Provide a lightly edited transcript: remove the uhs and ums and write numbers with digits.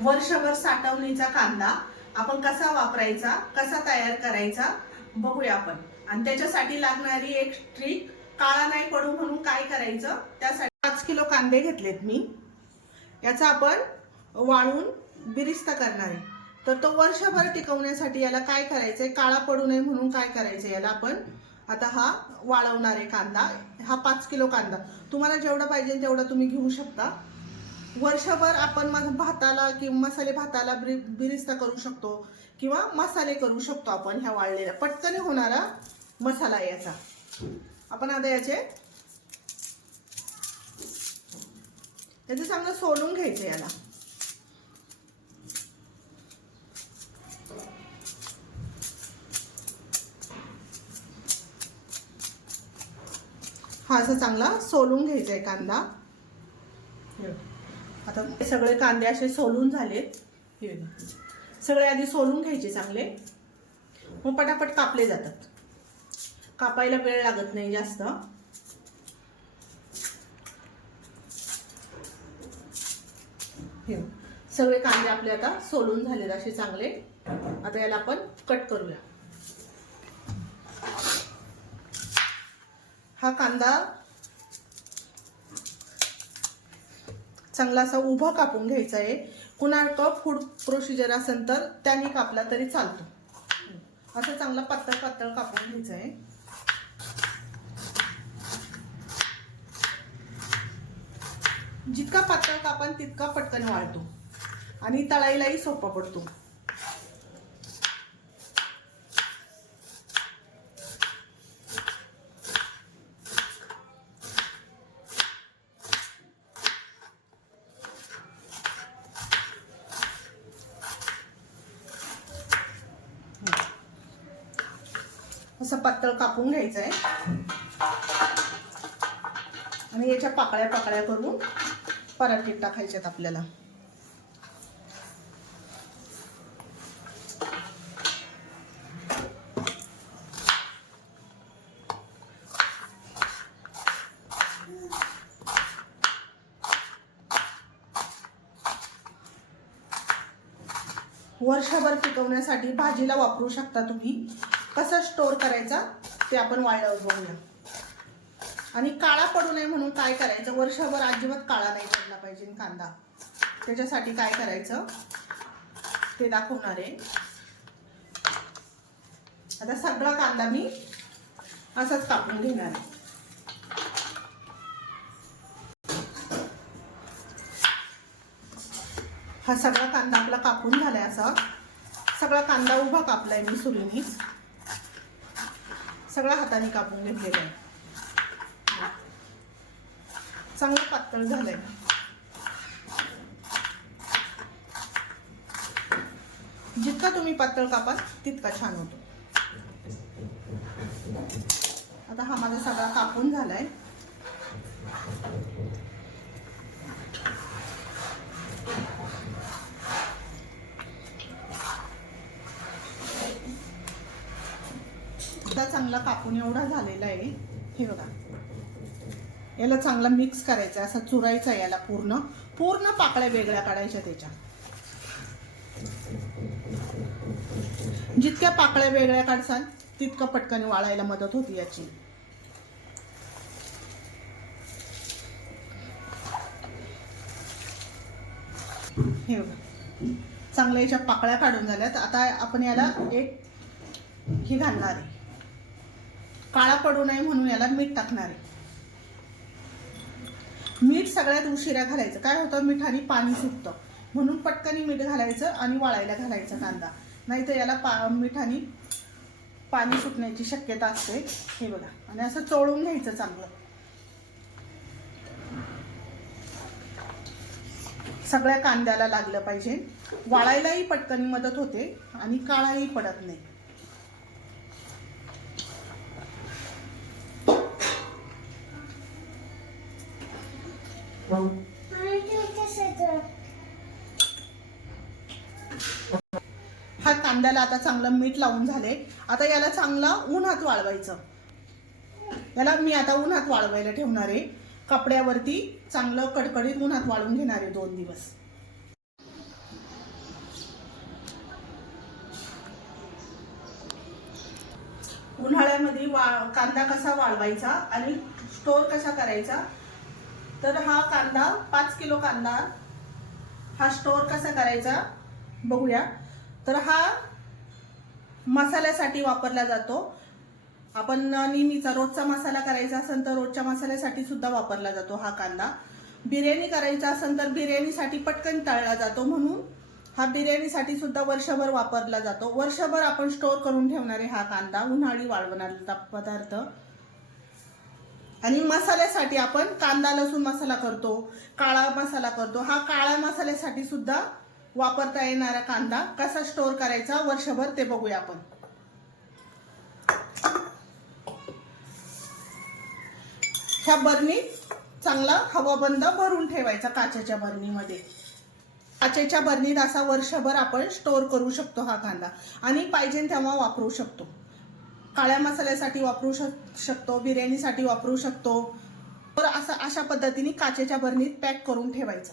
वर्षभर साठवणीचा कांदा आपण कसा वापरायचा, कसा तयार करायचा बघूया आपण। आणि त्याच्यासाठी लागणारी एक ट्रिक, काळा नाही पडू म्हणून काय करायचं, त्यासाठी 5 किलो कांदे घेतलेत मी। याचा आपण वाळून बिरिस्ता करणार आहे। तर तो वर्षभर टिकवण्यासाठी याला काय करायचंय, काळा पडू नये म्हणून काय करायचंय, याला आपण आता हा वाळवणार आहे कांदा। हा 5 किलो कांदा, तुम्हाला जेवढा पाहिजे तेवढा तुम्ही घेऊ शकता। वर्षभर आपण भाताला किंवा मसाले भाताला बिरिस्ता करू शकतो किंवा मसाले करू शकतो आपण। ह्या वाळलेल्या पटकन होणारा मसाला याचा। आपण आता याचे चांगलं सोलून घ्यायचं याला। हा असं चांगला सोलून घ्यायचा आहे कांदा। आता सगळे कांदे असे सोलून झालेत, सगळे आधी सोलून घ्यायचे चांगले, मग पटापट कापले जातात, कापायला वेळ लागत नाही जास्त। सगळे कांदे आपले आता सोलून झालेत असे चांगले। आता याला आपण कट करूया। हा कांदा चांगला असा उभा कापून घ्यायचा आहे। कुणाला फूड प्रोसिजर असेल तर त्याने कापला तरी चालतो। असं चांगला पातळ पातळ कापून घ्यायचं आहे। जितका पातळ कापान तितका पटकन वाळतो आणि तळायलाही सोपा पडतो। असं पातळ कापून घ्यायचं आहे आणि याच्या पाकळ्या पाकळ्या करून पराठीत टाकायच्यात आपल्याला। वर्षभर टिकवण्यासाठी भाजीला वापरू शकता तुम्ही। कसं स्टोर करायचा ते आपण वाळल्यावर बघूया। आणि काळा पडू नये म्हणून काय करायचं, वर्षभर अजिबात काळा नाही पडला पाहिजे कांदा, त्याच्यासाठी काय करायचं ते दाखवणार आहे। आता सगळा कांदा मी असाच कापून घेणार आहे। हा सगळा कांदा आपला कापून झालाय। असा सगळा कांदा उभा कापलाय मी सुरीनीच, सगळा हाताने कापून घेतलेला आहे। चांगलं पातळ झालंय। जितका तुम्ही पातळ कापाल तितका छान होतो। आता हा माझा सगळा कापून झालाय। चांगला कापून एवढा झालेला आहे। हे बघा, याला चांगला मिक्स करायचा, असा चुरायचा याला, पूर्ण पूर्ण पाकळ्या वेगळ्या काढायच्या त्याच्या। जितक्या पाकळ्या वेगळ्या काढसाल तितका पटकन वाळायला मदत होती याची। हे बघा, चांगल्या याच्या पाकळ्या काढून झाल्यात। आता आपण याला एक हे घालणार आहे, काळा पडू नये म्हणून याला मीठ टाकणार आहे। मीठ सगळ्यात उशिरा घालायचं, काय होतं मिठाने पाणी सुटतं, म्हणून पटकन मीठ घालायचं आणि वाळायला घालायचा कांदा, नाही तर याला मिठाने पाणी सुटण्याची शक्यता असते। हे बघा, आणि असं चोळून घ्यायचं चांगलं, सगळ्या कांद्याला लागलं पाहिजे। वाळायलाही पटकन मदत होते आणि काळाही पडत नाही। हा कांद्याला आता चांगलं मीठ लावून झाले। आता याला चांगला उन्हात वाळवायचं। याला मी आता उन्हात वाळवायला ठेवणार आहे, कपड्यावरती चांगलं कडकडीत उन्हात वाळवून घेणार आहे 2 दिवस। उन्हाळ्यामध्ये कांदा कसा वाळवायचा आणि स्टोर कसा करायचा, तर हा कांदा 5 किलो कांदा हा स्टोर कसा करायचा बघूया. तर हा मसाल्यासाठी वापरला जातो. आपण नेहमीचा रोजचा मसाला करायचा असेल तर रोजच्या मसाल्यासाठी सुद्धा वापरला जातो हा कांदा. बिर्याणी करायचा असेल तर बिर्याणीसाठी पटकन तळला जातो, म्हणून हा बिर्याणीसाठी सुद्धा वर्षभर वापरला जातो. वर्षभर आपण स्टोर करून ठेवणारे हा कांदा, उन्हाळी वाळवणारा पदार्थ. आणि मसाल्यासाठी आपण कांदा लसूण मसाला करतो, काळा मसाला करतो. हा काळ्या मसाल्यासाठी सुद्धा वापरता येणारा कांदा कसा स्टोर करायचा वर्षभर ते बघूया आपण. ह्या बरणीत चांगला हवाबंद भरून ठेवायचा काचेच्या बरणीमध्ये. काचेच्या बरणीत असा वर्षभर आपण स्टोर करू शकतो हा कांदा आणि पाहिजे तेव्हा वापरू शकतो. काळ्या मसाल्यासाठी वापरू शकतो, बिर्याणीसाठी वापरू शकतो. तर अशा पद्धतीने काचेच्या बरणीत पॅक करून ठेवायचं.